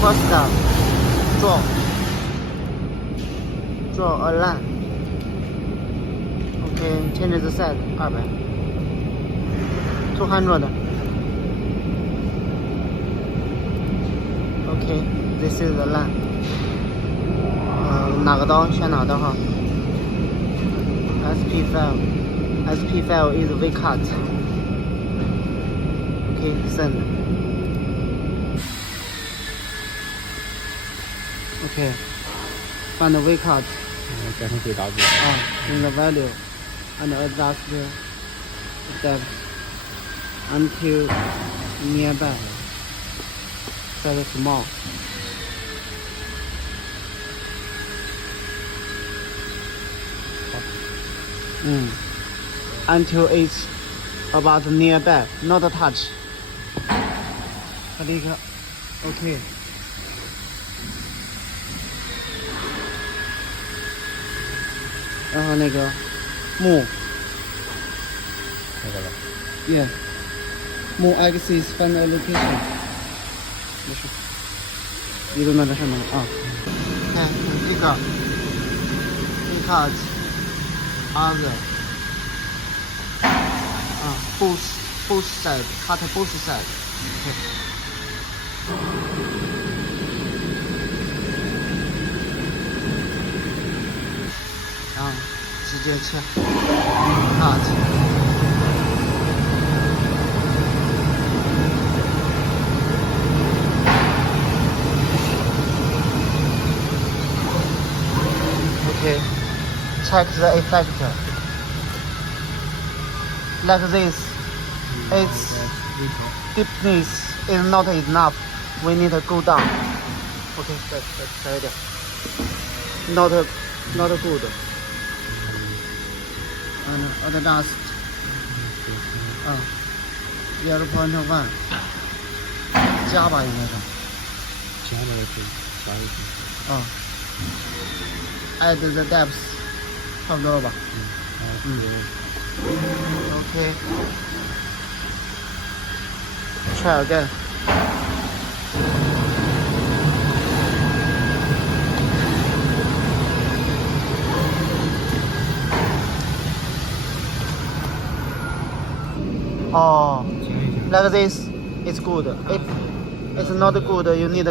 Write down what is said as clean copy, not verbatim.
First step, draw a line. Okay, change the side 200. 200. Okay, this is the line. 哪个刀选哪个刀哈 SP5 is V cut. Okay, send. Okay, find the V cut. 改成最大字。In the value and adjust the depth until nearby. Set small. Until it's about nearby, not touch. Click OK. 然后那个目那个了。Yeah. Move axis find a location. 没事。一路那在上面啊。看这个 cut other. Both side, cut both side. Okay. 然后直接切 cut. Okay. Check the effect. Like this. Its deepness is not enough. We need to go down. Okay, that's right. Not good. And adjust. 0.1 加吧应该是。加了可以加一点。Add the depth 差不多了吧。OK. Try again. Like this, it's good. If it's not good, you need